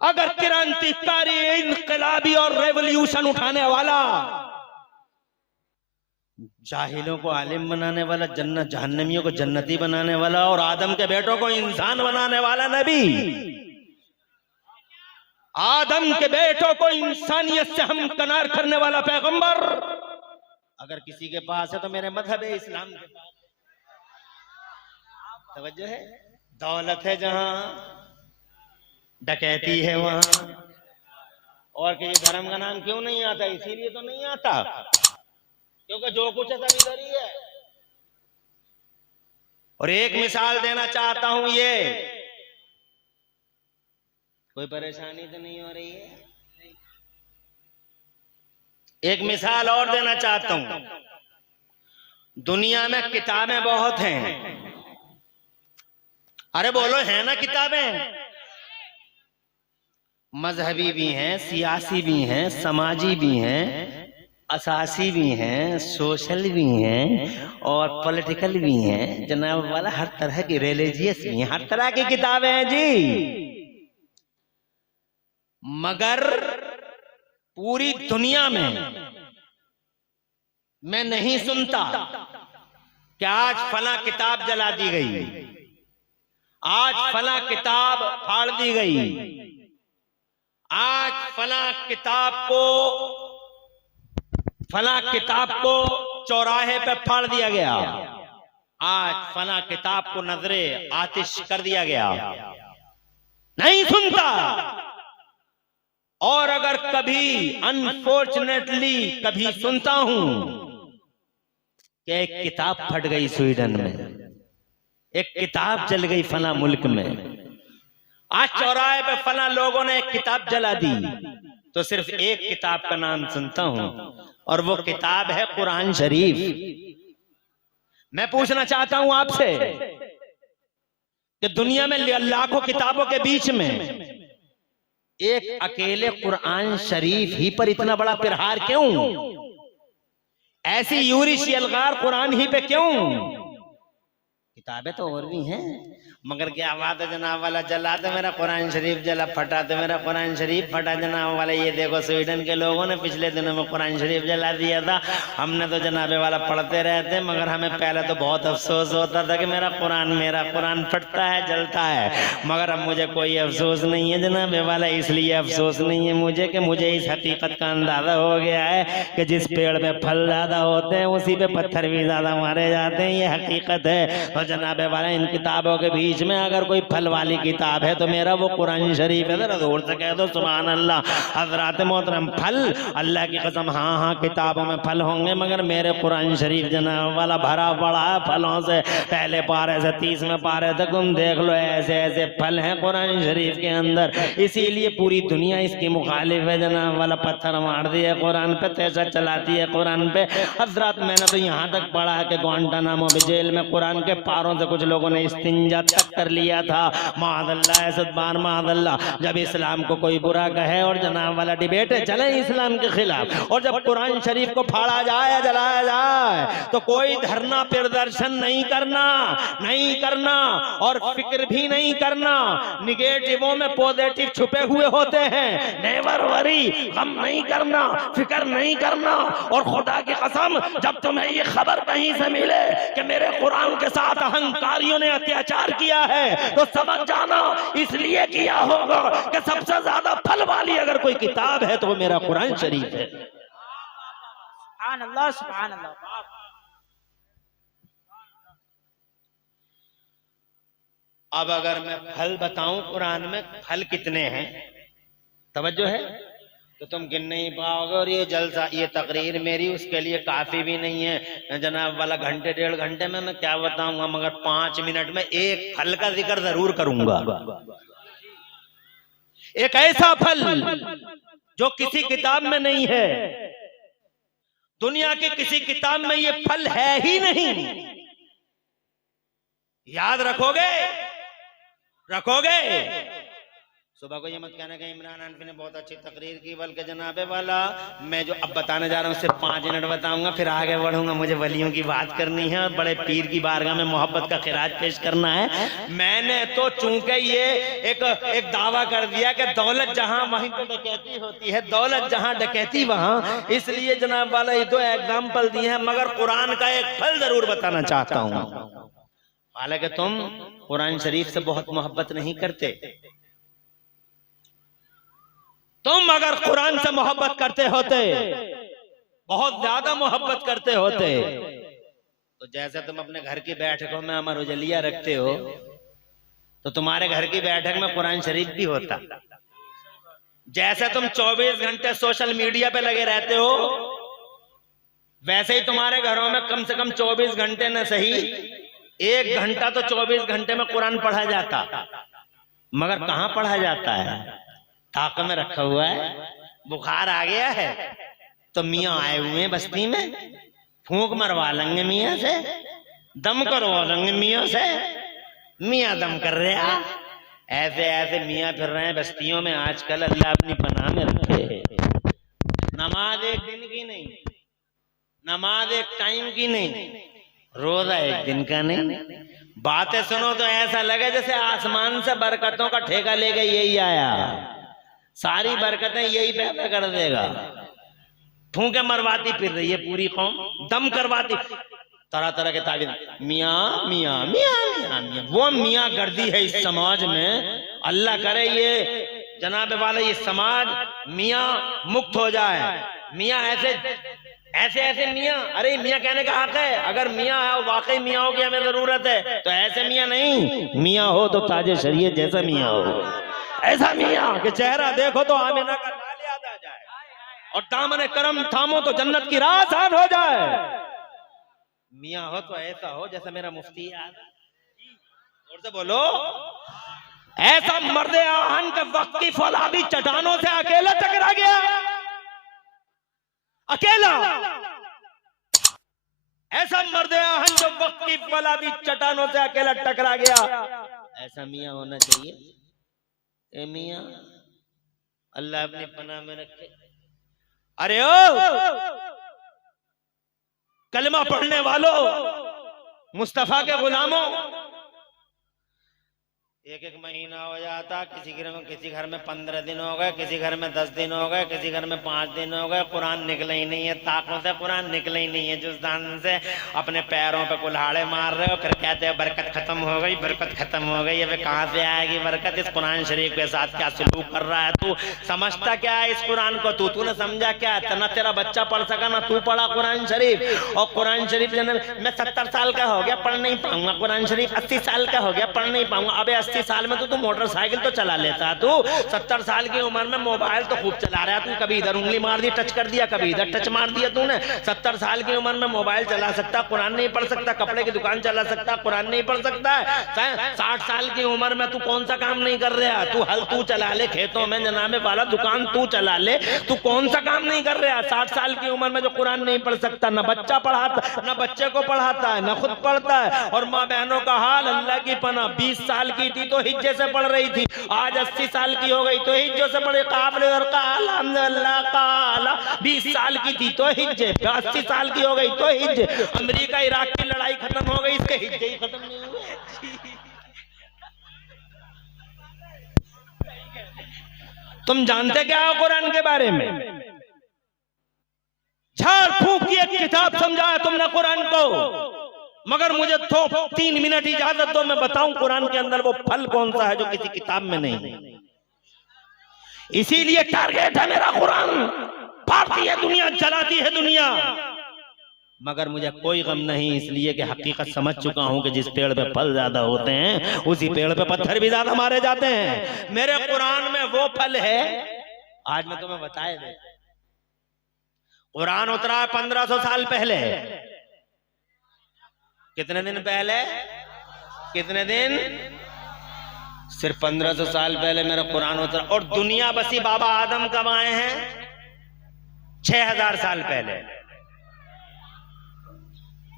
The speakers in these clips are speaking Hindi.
अगर क्रांतिकारी, इनकलाबी और रेवोल्यूशन उठाने वाला, जाहिलों को आलिम बनाने वाला, जन्नत जहन्नमियों को जन्नती बनाने वाला और आदम के बेटों को इंसान बनाने वाला नबी, आदम के बेटों को इंसानियत से हमकनार करने वाला पैगंबर अगर किसी के पास है तो मेरे मजहब है इस्लाम के पास तवज्जो है। दौलत है जहां, डकैती है वहां। और कि धर्म का नाम क्यों नहीं आता? इसीलिए तो नहीं आता क्योंकि जो कुछ है सब इधर ही है। और एक मिसाल देना चाहता हूं, ये कोई परेशानी तो नहीं हो रही है? एक मिसाल और देना चाहता हूं। दुनिया में किताबें बहुत हैं, अरे बोलो है ना किताबें? मजहबी भी हैं, सियासी भी हैं, समाजी भी हैं, असासी भी हैं, सोशल भी हैं और पॉलिटिकल भी हैं जनाब वाला, हर तरह की, रिलीजियस भी हैं, हर तरह की किताबें हैं जी। मगर पूरी दुनिया में मैं नहीं सुनता कि आज फला किताब जला दी गई, आज फला किताब फाड़ दी गई, आज फला किताब को चौराहे पे फाड़ दिया गया, आज फला किताब को नजरे आतिश कर दिया गया, नहीं सुनता। और अगर कभी अनफॉर्चुनेटली कभी सुनता हूं कि एक किताब फट गई स्वीडन में, एक किताब जल गई फला मुल्क में, आज चौराहे पे फला लोगों ने एक किताब जला दी, तो सिर्फ एक किताब का नाम सुनता हूं और वो किताब है कुरान शरीफ। मैं पूछना चाहता हूं आपसे कि दुनिया में लाखों किताबों के बीच में एक अकेले कुरान शरीफ ही पर इतना बड़ा प्रहार क्यों? ऐसी यूरिशी अलगार कुरान ही पे क्यों? किताबें तो और भी हैं, मगर क्या बात है जनाब वाला, जला तो मेरा कुरान शरीफ जला, फटा तो मेरा कुरान शरीफ फटा जनाब वाला। ये देखो स्वीडन के लोगों ने पिछले दिनों में कुरान शरीफ जला दिया था। हमने तो जनाबे वाला पढ़ते रहते, मगर हमें पहले तो बहुत अफसोस होता था कि मेरा कुरान फटता है, जलता है, मगर अब मुझे कोई अफसोस नहीं है जनाबे वाला। इसलिए अफसोस नहीं है मुझे कि मुझे इस हकीकत का अंदाजा हो गया है कि जिस पेड़ पे फल ज्यादा होते हैं उसी पे पत्थर भी ज्यादा मारे जाते हैं, ये हकीकत है। तो जनाबे वाला इन किताबों के बीच में अगर कोई फल वाली किताब है तो मेरा वो कुरान शरीफ है। जरा जोर से कह दो सुभान अल्लाह। हजरात मोहतरम, फल अल्लाह की कसम, हाँ हाँ किताबों में फल होंगे, मगर मेरे कुरान शरीफ जनाब वाला भरा पड़ा है फलों से। पहले पारे से 30वें पारे तक तुम देख लो, ऐसे ऐसे फल हैं कुरान शरीफ के अंदर। इसीलिए पूरी दुनिया इसकी मुखालिफ है जनाब वाला, पत्थर मार दिए कुरान पे, तेजा चलाती है कुरान पे। हजरात मैंने तो यहाँ तक पढ़ा है कि ग्वांटानामो में जेल में कुरान के पारों से कुछ लोगों ने इस्तिंजा तक कर लिया था। मादल्ला सदबान मादल्ला। जब इस्लाम को कोई बुरा कहे और जनाब वाला डिबेट चले इस्लाम के खिलाफ, और जब कुरान शरीफ को फाड़ा जाए, जलाया जाए, तो कोई धरना प्रदर्शन नहीं करना और फिक्र भी नहीं करना। निगेटिवों में पॉजिटिव छुपे हुए होते हैं। नेवर वरी, गम नहीं करना, फिक्र नहीं करना। और खुदा की कसम, जब तुम्हें ये खबर कहीं से मिले कि मेरे कुरान के साथ अहंकारियों ने अत्याचार किया है, तो समझ जाना इसलिए किया होगा कि सबसे ज्यादा फल वाली अगर कोई किताब है तो वो मेरा कुरान शरीफ है। सुभान अल्लाह, सुभान अल्लाह। अब अगर मैं फल बताऊं कुरान में फल कितने हैं, तवज्जो है, तो तुम गिन नहीं पाओगे। और ये जलसा, ये तकरीर मेरी उसके लिए काफी भी नहीं है जनाब वाला। घंटे डेढ़ घंटे में मैं क्या बताऊंगा, मगर 5 मिनट में एक फल का जिक्र जरूर करूंगा। एक ऐसा फल जो किसी किताब में नहीं है, दुनिया की किसी किताब में ये फल है ही नहीं। याद रखोगे? सुबह को ये मत कहना कि इमरान हानफी ने बहुत अच्छी तकरीर की, बल्कि जनाबे वाला मैं जो अब बताने जा रहा हूँ सिर्फ 5 मिनट बताऊंगा, फिर आगे बढ़ूंगा। मुझे वलियों की बात करनी है और बड़े पीर की बारगाह में मोहब्बत का खिराज पेश करना है। मैंने तो चूंकि ये एक दावा कर दिया कि दौलत जहां वहीं तो डकैती होती है, दौलत जहां डकैती वहां, इसलिए जनाब वाला ये 2 एग्जाम्पल दिए हैं, मगर कुरान का एक फल जरूर बताना चाहता हूँ। हालांकि तुम कुरान शरीफ से बहुत मोहब्बत नहीं करते। तुम अगर कुरान से मोहब्बत करते होते, बहुत ज्यादा मोहब्बत करते होते, तो जैसे तुम अपने घर की बैठकों में अमर उजलिया रखते हो, तो तुम्हारे घर की बैठक में कुरान शरीफ भी होता। जैसे तुम 24 घंटे सोशल मीडिया पे लगे रहते हो, वैसे ही तुम्हारे घरों में कम से कम 24 घंटे न सही 1 घंटा तो 24 घंटे में कुरान पढ़ा जाता। मगर कहां पढ़ा जाता है? ताक में रखा हुआ है। बुखार आ गया है तो मियाँ आए हुए हैं बस्ती में, फूंक मरवा लेंगे मियाँ से, दम करवा लेंगे मियाँ से, मियाँ दम कर रहे हैं। ऐसे ऐसे मियाँ फिर रहे हैं बस्तियों में आजकल, अल्लाह अपनी पनाह में रखे। नमाज एक दिन की नहीं, नमाज एक टाइम की नहीं, रोजा एक दिन का नहीं। बातें सुनो तो ऐसा लगे जैसे आसमान से बरकतों का ठेका लेके यही आया, सारी बरकतें यही पैदा कर देगा। फूंके मरवाती फिर रही है पूरी कौम, दम करवाती, तरह तरह के ताबीर, मियाँ मियाँ मियाँ मियाँ मियाँ। वो मियाँ गर्दी है इस समाज में, अल्लाह करे ये जनाब वाले ये समाज मियाँ मुक्त हो जाए। मियाँ ऐसे ऐसे ऐसे मियाँ, अरे मियाँ कहने का हक है, अगर मियाँ है वाकई मियाँ हो की हमें जरूरत है, तो ऐसे मियाँ नहीं, मियाँ हो तो ताजे शरीयत जैसा मियाँ हो, ऐसा मियाँ कि चेहरा देखो तो आमिना का लाल याद आ जाए, और दामन करम थामो तो जन्नत की राह आसान हो जाए। मियाँ हो तो ऐसा हो जैसा मेरा मुफ्ती याद, और से बोलो, ऐसा मर्द आहन के वक्त की फौलादी चट्टानों से अकेला टकरा गया, अकेला। ऐसा मर्द आहन जो वक्त की फौलादी चट्टानों से अकेला टकरा गया, ऐसा मियाँ होना चाहिए। ए मियाँ अल्लाह अपनी पनाह में रखे। अरे ओ कलमा पढ़ने वालों, मुस्तफा के गुलामों, एक महीना हो जाता, किसी घर में 15 दिन हो गए, किसी घर में 10 दिन हो गए, किसी घर में 5 दिन हो गए, कुरान निकले ही नहीं है, ताकों से कुरान निकले ही नहीं है, जुज़दान से अपने पैरों पे कुल्हाड़े मार रहे हो, फिर कहते हैं बरकत खत्म हो गई, बरकत खत्म हो गई। अब कहाँ से आएगी बरकत? इस कुरान शरीफ के साथ क्या सलूक कर रहा है तू? समझता क्या है इस कुरान को? तूने समझा क्या है? ना तेरा बच्चा पढ़ सका ना तू पढ़ा कुरान शरीफ। और कुरान शरीफ मैं 70 साल का हो गया, पढ़ नहीं पाऊंगा कुरान शरीफ, 80 साल का हो गया, पढ़ नहीं पाऊंगा। अबे 80 साल में तो तू मोटरसाइकिल तो चला लेता, तू 70 साल की उम्र में मोबाइल तो खूब चला रहा है तू, कभी इधर उंगली मार दी टच कर दिया, कभी इधर टच मार दिया तूने। 70 साल की उम्र में मोबाइल चला सकता, कुरान नहीं पढ़ सकता, कपड़े की दुकान चला सकता, कुरान नहीं पढ़ सकता है। 60 साल की उम्र में तू कौन सा काम नहीं कर रहा? तू हल तू चला ले खेतों में, जनाबे वाला दुकान तू चला ले, तू कौन सा काम नहीं कर रहा? 60 साल की उम्र में जो कुरान नहीं पढ़ सकता, ना बच्चा पढ़ाता, ना बच्चे को पढ़ाता है, ना खुद पढ़ता है। और माँ बहनों का हाल अल्लाह की पनाह, 20 साल की थी तो हिज्जे से पढ़ रही थी, आज 80 साल की हो गई तो हिज्जों से पढ़े। काबले और काला 20 साल की थी तो हिज्जे, 80 साल की हो गई तो हिज्जे। अमेरिका इराक की लड़ाई खत्म हो गई, इसके हिज्जे ही खत्म नहीं हुए। तुम जानते क्या हो कुरान के बारे में? झाड़ फूंक की एक किताब समझाया तुमने कुरान को, मगर मुझे तो 3 मिनट इजाजत दो, मैं बताऊं कुरान के अंदर वो फल कौन सा है जो किसी किताब में नहीं। इसीलिए टारगेट है मेरा कुरान, फाड़ती है दुनिया, जलाती है दुनिया, मगर मुझे कोई गम नहीं, इसलिए कि हकीकत समझ चुका हूं कि जिस पेड़ पे फल ज्यादा होते हैं उसी पेड़ पे पत्थर भी ज्यादा मारे जाते हैं। मेरे कुरान में वो फल है, आज मैं तुम्हें बताए दे। कुरान उतरा 1500 साल पहले। कितने दिन पहले? कितने दिन? सिर्फ 1500 साल पहले मेरा कुरान उतरा। और दुनिया बसी बाबा आदम कब आए हैं? 6000 साल पहले।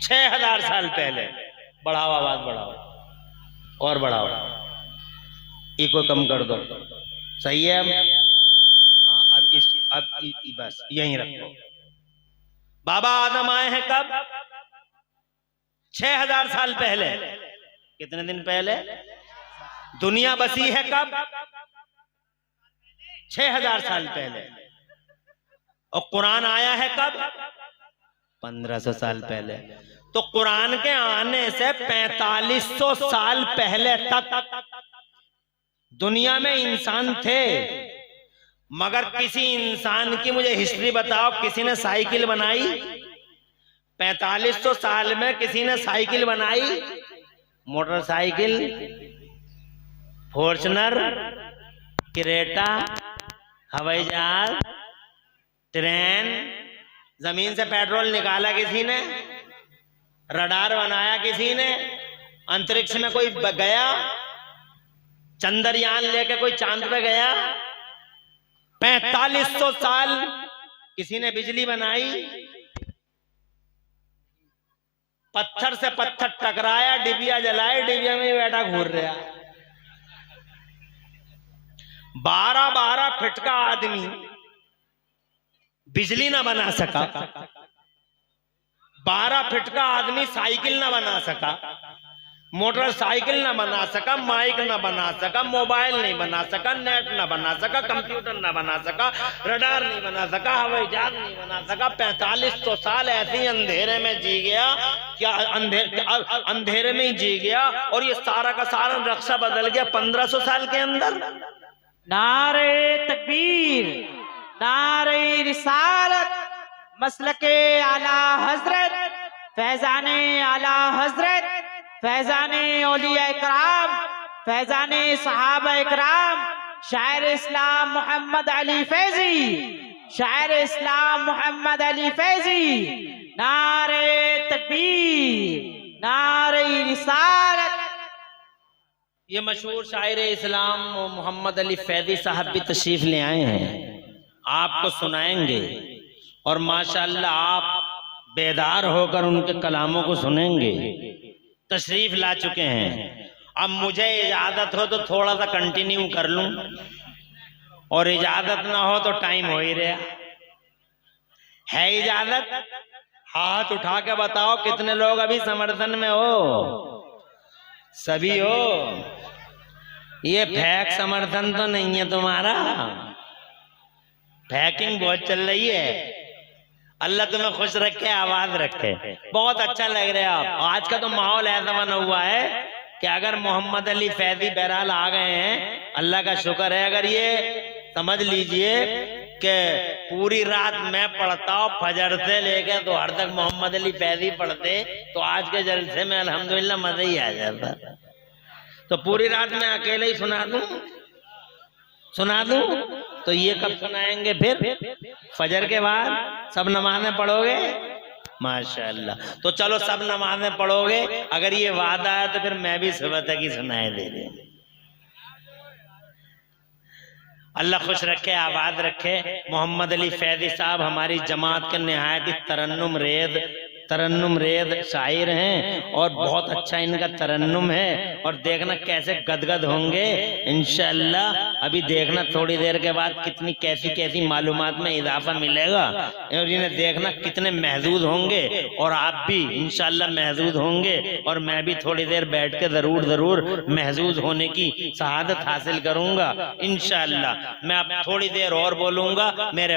6000 साल पहले। बढ़ाओ आवाज, बढ़ाओ और बढ़ाओ, इको कम कर दो। सही है। हाँ, बस यहीं रखो। बाबा आदम आए हैं कब? 6000 साल पहले। कितने दिन पहले? दुनिया बसी है कब? 6000 साल पहले। और कुरान आया है कब? 1500 साल पहले। तो कुरान के आने से 4500 साल पहले तक दुनिया में इंसान थे, मगर किसी इंसान की मुझे हिस्ट्री बताओ, किसी ने साइकिल बनाई? 4500 साल में किसी ने साइकिल बनाई? मोटरसाइकिल, फॉर्च्यूनर, क्रेटा, हवाई जहाज, ट्रेन, जमीन से पेट्रोल निकाला किसी ने, रडार बनाया किसी ने, अंतरिक्ष में कोई गया, चंद्रयान लेके कोई चांद पे गया। 4500 साल किसी ने बिजली बनाई? पत्थर से पत्थर टकराया, डिबिया जलाए, डिबिया में बैठा घूर रहा। 12 फीट का आदमी बिजली ना बना सका, 12 फीट का आदमी साइकिल ना बना सका, मोटरसाइकिल ना बना सका, माइक ना बना सका, मोबाइल नहीं बना सका, नेट ना बना सका, कंप्यूटर ना बना सका, रडार नहीं बना सका, हवाई जहाज नहीं बना सका। 4500 साल ऐसे ही अंधेरे में जी गया। क्या अंधेरे में ही जी गया, और ये सारा का सारा नक्शा बदल गया 1500 साल के अंदर। नारे तकबीर, नारे रिसालत, मसलके आला हजरत, फैजाने आला हजरत, फैजाने औलिया इकराम, फैजाने सहाबा इकराम, शायर इस्लाम मोहम्मद अली फैजी, शायर इस्लाम मोहम्मद अली फैजी। नारे तकबीर, नारे रिसालत। ये मशहूर शायर इस्लाम मोहम्मद अली फैजी साहब भी तशरीफ ले आए हैं, आपको सुनाएंगे, और माशाअल्लाह आप बेदार होकर उनके कलामों को सुनेंगे। तशरीफ ला चुके हैं। अब मुझे इजाजत हो तो थोड़ा सा कंटिन्यू कर लूं, और इजाजत ना हो तो टाइम हो ही रहा है। इजाजत? हाथ उठा के बताओ कितने लोग अभी समर्थन में हो? सभी हो? ये फेक समर्थन तो नहीं है तुम्हारा, फैकिंग बहुत चल रही है। अल्लाह तुम्हें खुश रखे, आबाद रखे। बहुत अच्छा लग रहा है आप। आज का तो माहौल ऐसा बना हुआ है कि अगर मोहम्मद अली फैजी बहरहाल आ गए हैं, अल्लाह का शुक्र है। अगर ये समझ लीजिए कि पूरी रात मैं पढ़ता हूँ, फजर से लेकर दोहर तक मोहम्मद अली फैजी पढ़ते, तो आज के जलसे में अल्हम्दुलिल्लाह मजा ही आ जाता। तो पूरी रात मैं अकेले ही सुना दूं तो ये कब सुनाएंगे? फिर फजर के बाद सब नमाज़ें पढ़ोगे? माशाअल्लाह। तो चलो सब नमाज़ें पढ़ोगे, अगर ये वादा है तो फिर मैं भी सुबह तक ही सुनाए दे रहे। अल्लाह खुश रखे, आबाद रखे। मोहम्मद अली फैजी साहब हमारी जमात के निहायत ही तरन्नुम रेद शायर हैं, और बहुत अच्छा इनका तरन्नुम है। और देखना कैसे गदगद होंगे इंशाअल्लाह। अभी देखना थोड़ी देर के बाद कितनी कैसी मालूमात में इजाफा मिलेगा, और इन्हें देखना कितने महजूद होंगे, और आप भी इंशाअल्लाह महजूद होंगे, और मैं भी थोड़ी देर बैठ के जरूर महजूद होने की शहादत हासिल करूंगा इंशाअल्लाह। मैं अब थोड़ी देर और बोलूंगा। मेरे